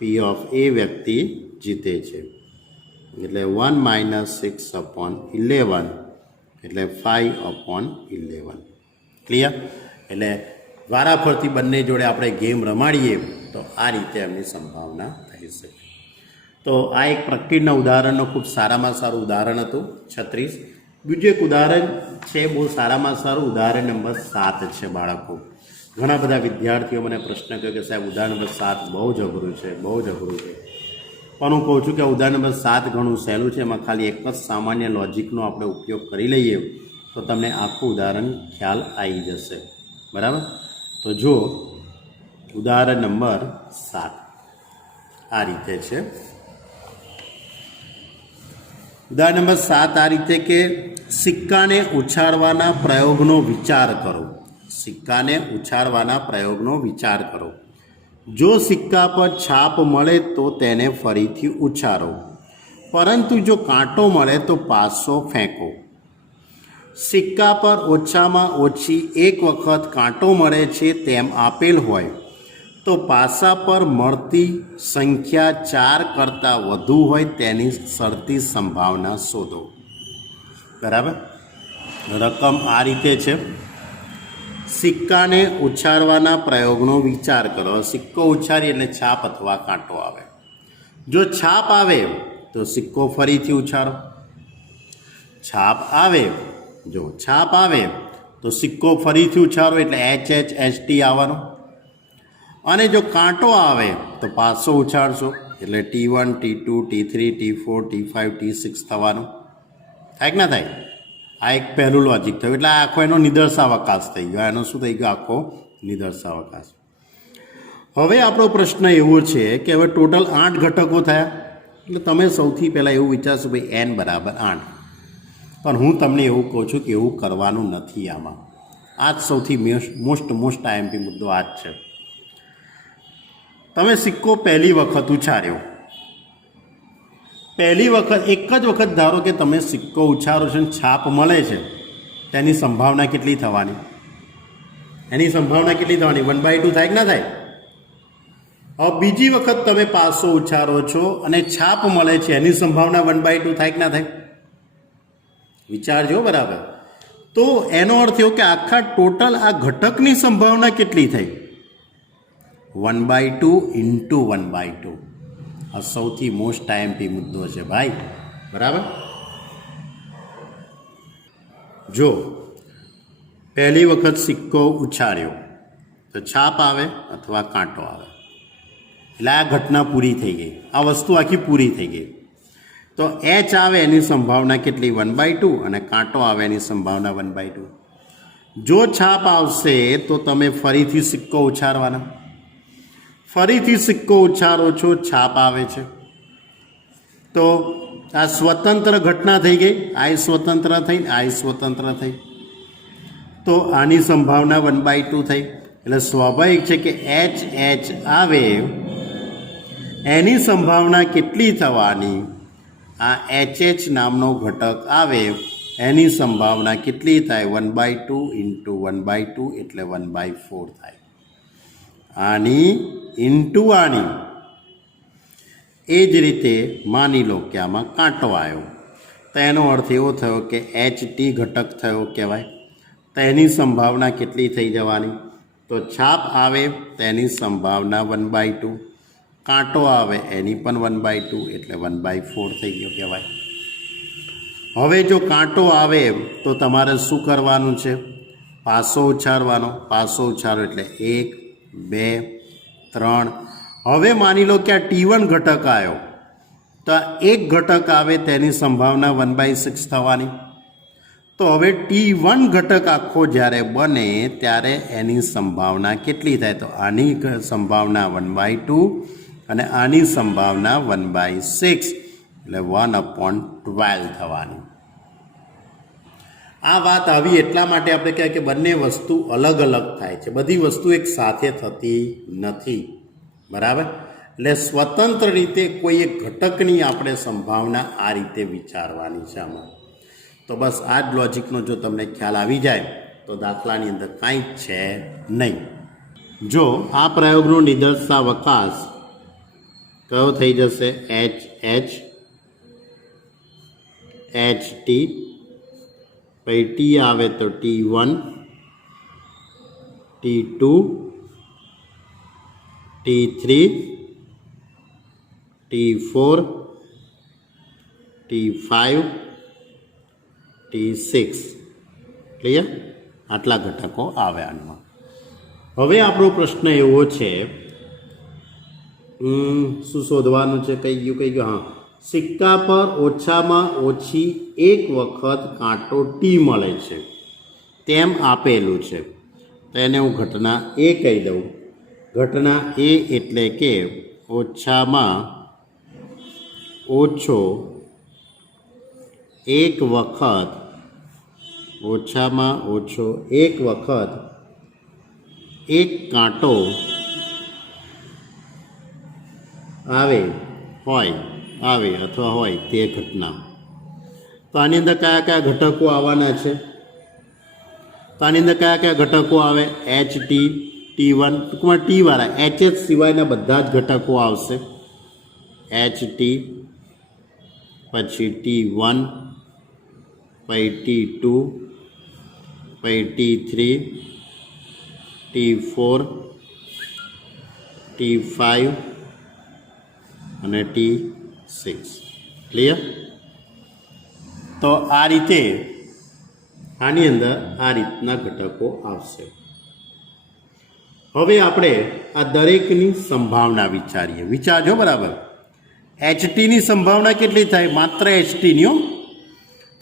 P of A વ્યક્તિ જીતે છે. એટલે 1 - 6/11 એટલે 5/11. ક્લિયર? એટલે વારાફરતી બંને જોડે આપણે ગેમ રમાડીએ તો આ રીતે એમની સંભાવના થઈ શકે. તો આ એક પ્રકૃતિના ઉદાહરણનું ખૂબ સારામાં સારું ઉદાહરણ હતું 36. બીજું એક ઉદાહરણ છે, બહુ સારામાં સારું ઉદાહરણ નંબર 7 છે. બાળકો, ઘણા બધા વિદ્યાર્થીઓ મને પ્રશ્ન કર્યો કે સાહેબ ઉદાહરણ નંબર 7 બહુ જ અઘરું છે, બહુ જ અઘરું છે. પણ હું કહું છું કે ઉદાહરણ નંબર 7 ઘણું સહેલું છે. એમાં ખાલી એક જ સામાન્ય લોજિકનો આપણે ઉપયોગ કરી લઈએ તો તમને આખું ઉદાહરણ ખ્યાલ આવી જશે. બરાબર? તો જો ઉદાહરણ નંબર 7 આ રીતે છે. ઉદાહરણ નંબર 7 આ રીતે કે સિક્કાને ઉછાળવાના પ્રયોગનો વિચાર કરો. સિક્કાને ઉછાળવાના પ્રયોગનો વિચાર કરો. જો સિક્કા પર છાપ મળે તો તેને ફરીથી ઉછાળો, પરંતુ જો કાંટો મળે તો પાસો ફેંકો. સિક્કા પર ઓછામાં ઓછી એક વખત કાંટો મળે છે તેમ આપેલ હોય તો પાસા પર મળતી સંખ્યા 4 કરતાં વધુ હોય તેની શરતી સંભાવના શોધો. બરાબર? રકમ આ રીતે છે. સિક્કાને ઉછાળવાના પ્રયોગનો વિચાર કરો. સિક્કો ઉછાળી એટલે છાપ અથવા કાંટો આવે. જો છાપ આવે તો સિક્કો ફરીથી ઉછાળો. છાપ આવે, જો છાપ આવે તો સિક્કો ફરીથી ઉછાળો એટલે HHST આવવાનો. અને જો કાંટો આવે તો પાસો ઉછાળશો એટલે T1 T2 T3 T4 T5 T6 થવાનું. થાય કે ના થાય? આ એક પહેલું લોજિક થયું. એટલે આ આખો એનો નિદર્શાવકાશ થઈ ગયો. એનો શું થઈ ગયો? આખો નિદર્શાવકાશ. હવે આપણો પ્રશ્ન એવો છે કે હવે ટોટલ 8 ઘટકો થયા. એટલે તમે સૌથી પહેલાં એવું વિચારશો ભાઈ n બરાબર 8. પણ હું તમને એવું કહું છું કે એવું કરવાનું નથી. આમાં આ જ સૌથી મોસ્ટ IMP મુદ્દો આ જ છે. તમે સિક્કો પહેલી વખત ઉછાળ્યો, પહેલી વખત એક જ વખત ધારો કે તમે સિક્કો ઉછાળો છો અને છાપ મળે છે, તેની સંભાવના કેટલી થવાની? એની સંભાવના કેટલી થવાની? 1/2 થાય કે ના થાય? હવે બીજી વખત તમે પાસો ઉછાળો છો અને છાપ મળે છે, એની સંભાવના 1/2 થાય કે ના થાય? વિચારજો બરાબર. તો એનો અર્થ એવો કે આખા ટોટલ આ ઘટકની સંભાવના કેટલી થઈ? 1/2 ઇન્ટુ 1/2. આ સૌથી મોસ્ટ IMP મુદ્દો છે ભાઈ. બરાબર? જો પહેલી વખત સિક્કો ઉછાળ્યો તો છાપ આવે અથવા કાંટો આવે, એટલે આ ઘટના પૂરી થઈ ગઈ. આ વસ્તુ આખી પૂરી થઈ ગઈ. તો H આવે એની સંભાવના કેટલી? 1/2. અને કાંટો આવે એની સંભાવના 1/2. જો છાપ આવશે તો તમે ફરીથી સિક્કો ઉછાળવાના. ફરીથી સિક્કો ઉછાળો છો, છાપ આવે છે, તો આ સ્વતંત્ર ઘટના થઈ ગઈ. આ સ્વતંત્ર થઈ, આ સ્વતંત્ર થઈ, તો આની સંભાવના 1/2 થઈ. એટલે સ્વાભાવિક છે કે H આવે એની સંભાવના કેટલી થવાની? આ HH નામનો ઘટક આવે એની સંભાવના કેટલી થાય? 1/2 ઇન્ટુ 1/2 એટલે 1/4 થાય. આની ઇન્ટુ આની. એ જ રીતે માની લો કે આમાં કાંટો આવ્યો, તો એનો અર્થ એવો થયો કે HT ઘટક થયો કહેવાય. તો એની સંભાવના કેટલી થઈ જવાની? તો છાપ આવે તો એની સંભાવના 1/2, કાંટો આવે એની પણ 1/2 એટલે 1/4 થઈ ગયો કહેવાય. હવે જો કાંટો આવે તો તમારે શું કરવાનું છે? પાસો ઉછાળવાનો. પાસો ઉછાળો એટલે 1 2 3. હવે માની લો કે આ T1 ઘટક આવ્યો, તો એક ઘટક આવે તેની સંભાવના 1/6 થવાની. તો હવે T1 ઘટક આખો જ્યારે બને ત્યારે એની સંભાવના કેટલી થાય? તો આની સંભાવના 1/2 અને આની સંભાવના 1/6 એટલે 1/12 થવાની. આ વાત આવી એટલા માટે આપણે કહેવાય કે બંને વસ્તુ અલગ અલગ થાય છે. બધી વસ્તુ એક સાથે થતી નથી. બરાબર? એટલે સ્વતંત્ર રીતે કોઈ એક ઘટકની આપણે સંભાવના આ રીતે વિચારવાની છે આમાં. તો બસ આ જ લોજિકનો જો તમને ખ્યાલ આવી જાય તો દાખલાની અંદર કાંઈ જ છે નહીં. જો આ પ્રયોગનો નિદર્શાવકાશ કયો થઈ જશે? HH. એચ ટી, પછી ટી આવે તો T1, T2, T3, T4, T5, T6. Clear? આટલા ઘટકો આવે આમાં. હવે આપણો પ્રશ્ન એવો છે, શું શોધવાનું છે? કઈ ગયું? હા, સિક્કા પર ઓછામાં ઓછી એક વખત કાંટો ટી મળે છે તેમ આપેલું છે, તો એને હું ઘટના એ કહી દઉં. ઘટના એ એટલે કે ઓછામાં ઓછો એક વખત, ઓછામાં ઓછો એક વખત એક કાંટો આવે અથવા હોય તે ઘટના. તો આની અંદર કયા કયા ઘટકો આવવાના છે? તો આની અંદર કયા કયા ઘટકો આવે? એચ ટી, T1, ટૂંકમાં ટીવાળા એચ સિવાયના બધા જ ઘટકો આવશે. એચ ટી, પછી T1, પછી T2, પછી T3, T4, T5 અને T6. ક્લિયર? તો આ રીતે આની અંદર આ રીતના ઘટકો આવશે. હવે આપણે આ દરેકની સંભાવના વિચારજો બરાબર. એચટીની સંભાવના કેટલી થાય? માત્ર એચટીની.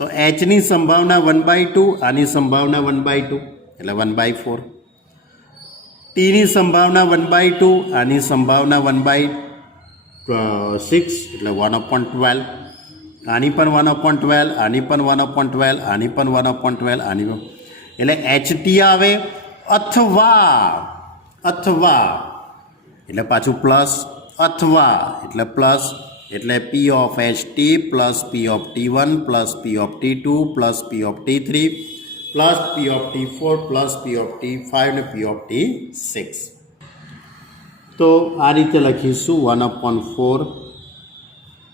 તો એચની સંભાવના 1/2, આની સંભાવના 1/2 એટલે 1/4. ટીની સંભાવના 1/2, આની સંભાવના 1/6 એટલે 1/12. આની પણ 1/12, આની પણ 1/12, આની પણ 1/12, આની પણ. એટલે એચટી આવે અથવા એટલે પાછું પ્લસ, અથવા એટલે પ્લસ, એટલે P of H T plus P of T1 plus P of T2 plus P of T3 plus P of T4 plus P of T5 ને પી ઓફ T6. તો આ રીતે લખીશું 1/4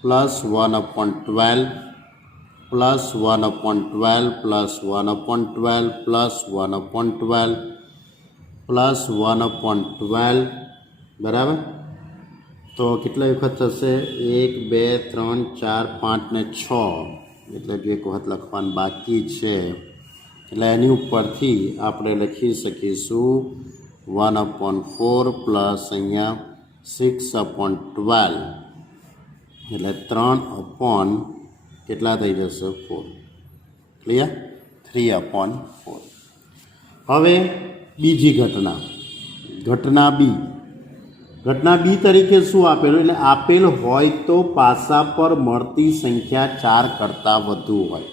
plus 1/12 plus 1/12 plus 1/12 plus 1/12 plus 1/12 બરાબર. તો કેટલા વખત થશે? 1 2 3 4 5 ને 6, એટલે કે એક વખત લખવાનું બાકી છે. એટલે એની ઉપરથી આપણે લખી શકીશું 1/4 પ્લસ અહીંયા 6/12 એટલે 3/ કેટલા થઈ જશે? 4. ક્લિયર? 3/4. હવે બીજી ઘટના બી તરીકે શું આપેલું? એટલે આપેલ હોય તો પાસા પર મળતી સંખ્યા 4 કરતાં વધુ હોય.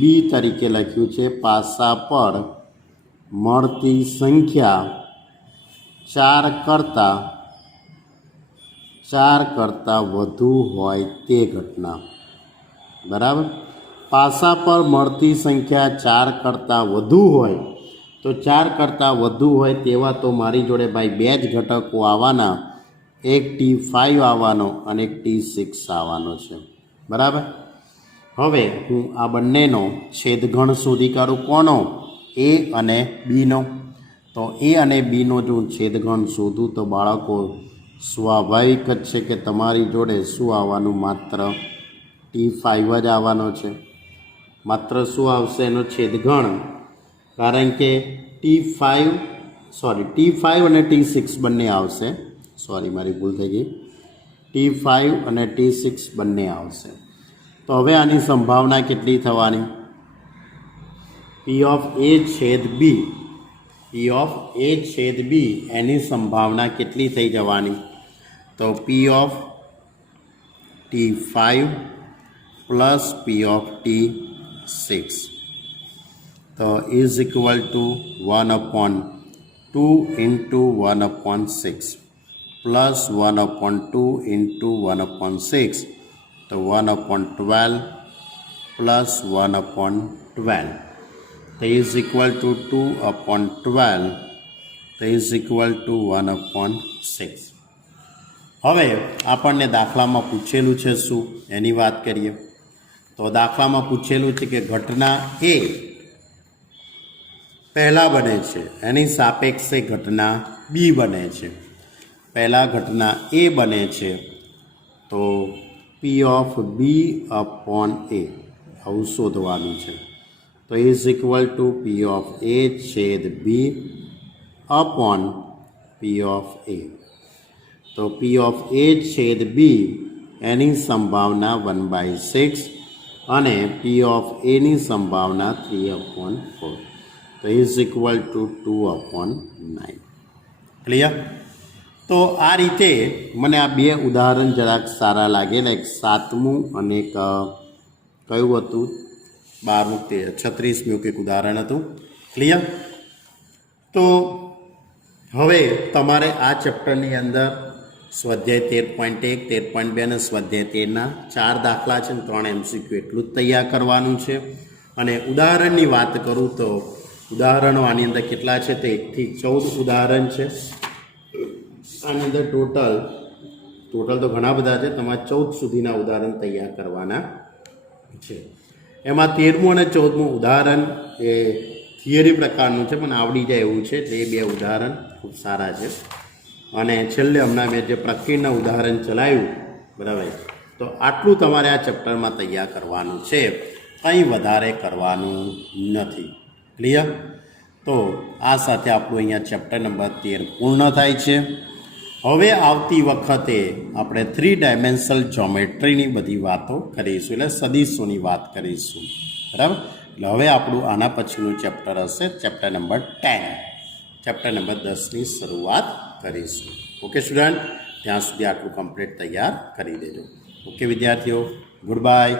બી તરીકે લખ્યું છે પાસા પર મળતી સંખ્યા 4 કરતાં વધુ હોય તે ઘટના. બરાબર. પાસા પર મળતી સંખ્યા 4 કરતાં વધુ હોય, તો 4 કરતાં વધુ હોય તેવા તો મારી જોડે ભાઈ બે જ ઘટકો આવવાના, એક T5 આવવાનો અને એક T6 આવવાનો છે. બરાબર. હવે હું આ બંનેનો છેદગણ શોધી કાઢું. કોનો? એ અને બીનો. તો એ અને બીનો જો છેદગણ શોધું તો બાળકો સ્વાભાવિક જ છે કે તમારી જોડે શું આવવાનું? માત્ર T5 જ આવવાનો છે. માત્ર શું આવશે? એનો છેદગણ. કારણ કે T5 અને T6 બંને આવશે. મારી ભૂલ થઈ ગઈ. T5 અને T6 બંને આવશે. તો હવે આની સંભાવના કેટલી થવાની? P ઓફ A છેદ B એની સંભાવના કેટલી થઈ જવાની? તો P of T5 plus P of T6 તો is equal two 1/2 into 1/6 plus 1/2 into 1/6 તો 1/12 પ્લસ 1/12 તો ઇઝ ઇક્વલ ટુ 2/12 તો ઇઝ ઇક્વલ ટુ 1/6. હવે આપણને દાખલામાં પૂછેલું છે શું? એની વાત કરીએ. તો દાખલામાં પૂછેલું છે કે ઘટના એ પહેલાં બને છે, એની સાપેક્ષે ઘટના બી બને છે. પહેલાં ઘટના એ બને છે તો પી ઓફ બી અપોન એ આવું શોધવાનું છે. તો is equal to P of A છેદ B upon P of A. તો પી ઓફ એ છેદ બી એની સંભાવના 1/6 અને પી ઓફ એની સંભાવના 3/4. તો ઇઝ ઇક્વલ ટુ 2/9. ક્લિયર? તો આ રીતે મને આ બે ઉદાહરણ જરાક સારા લાગેલા. એક 7મું અને એક કયું હતું 12મું 36મું કંઈક ઉદાહરણ હતું. ક્લિયર? તો હવે તમારે આ ચેપ્ટરની અંદર સ્વાધ્યાય 13.1, 13.2 અને સ્વાધ્યાય 13ના 4 દાખલા છે, 3 MCQ એટલું જ તૈયાર કરવાનું છે. અને ઉદાહરણની વાત કરું તો ઉદાહરણો આની અંદર કેટલા છે? તો 1 થી 14 ઉદાહરણ છે. આની અંદર ટોટલ તો ઘણા બધા છે, તમારે 14 સુધીના ઉદાહરણ તૈયાર કરવાના છે. એમાં 13મું અને 14મું ઉદાહરણ એ થિયરી પ્રકારનું છે, પણ આવડી જાય એવું છે. એટલે એ બે ઉદાહરણ ખૂબ સારા છે. અને છેલ્લે હમણાં મેં જે પ્રકીર્ણના ઉદાહરણ ચલાવ્યું, બરાબર, તો આટલું તમારે આ ચેપ્ટરમાં તૈયાર કરવાનું છે, કંઈ વધારે કરવાનું નથી. ક્લિયર? તો આ સાથે આપણું અહીંયા ચેપ્ટર નંબર 13 પૂર્ણ થાય છે. હવે આવતી વખતે આપણે 3 ડાયમેન્શનલ જ્યોમેટ્રીની બધી વાતો કરીશું, એટલે સદીશોની વાત કરીશું. બરાબર? એટલે હવે આપણું આના પછીનું ચેપ્ટર હશે ચેપ્ટર નંબર 10. ચેપ્ટર નંબર 10ની શરૂઆત કરીશું. ઓકે સ્ટુડન્ટ, ત્યાં સુધી આટલું કમ્પ્લીટ તૈયાર કરી દેજો. ઓકે વિદ્યાર્થીઓ, ગુડ બાય.